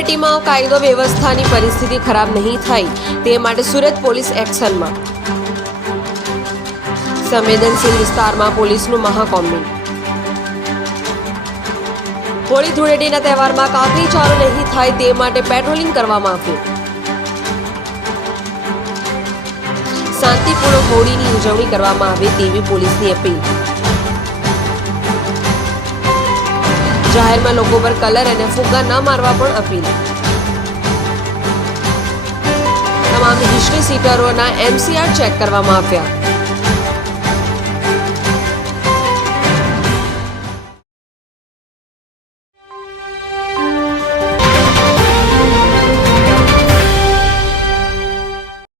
ધૂળેટીમાં કાયદો વ્યવસ્થાની પરિસ્થિતિ ખરાબ નહીં થાય તે માટે સુરત પોલીસ એક્શનમાં। સંવેદનશીલ વિસ્તારમાં પોલીસનું મહાકોમ્બિંગ। હોળી ધૂળેટીના તહેવારમાં કાકરી ચારો નહીં થાય તે માટે પેટ્રોલિંગ કરવામાં આવ્યું। શાંતિપૂર્ણ હોળીની ઉજવણી કરવામાં આવે તેવી પોલીસની અપીલ। જાહેરમાં લોકો પર કલર અને ફુગ્ગા ન મારવા પણ અપીલ। તમામ હિસ્ટ્રી સીટરોના MCR ચેક કરવામાં આવ્યા।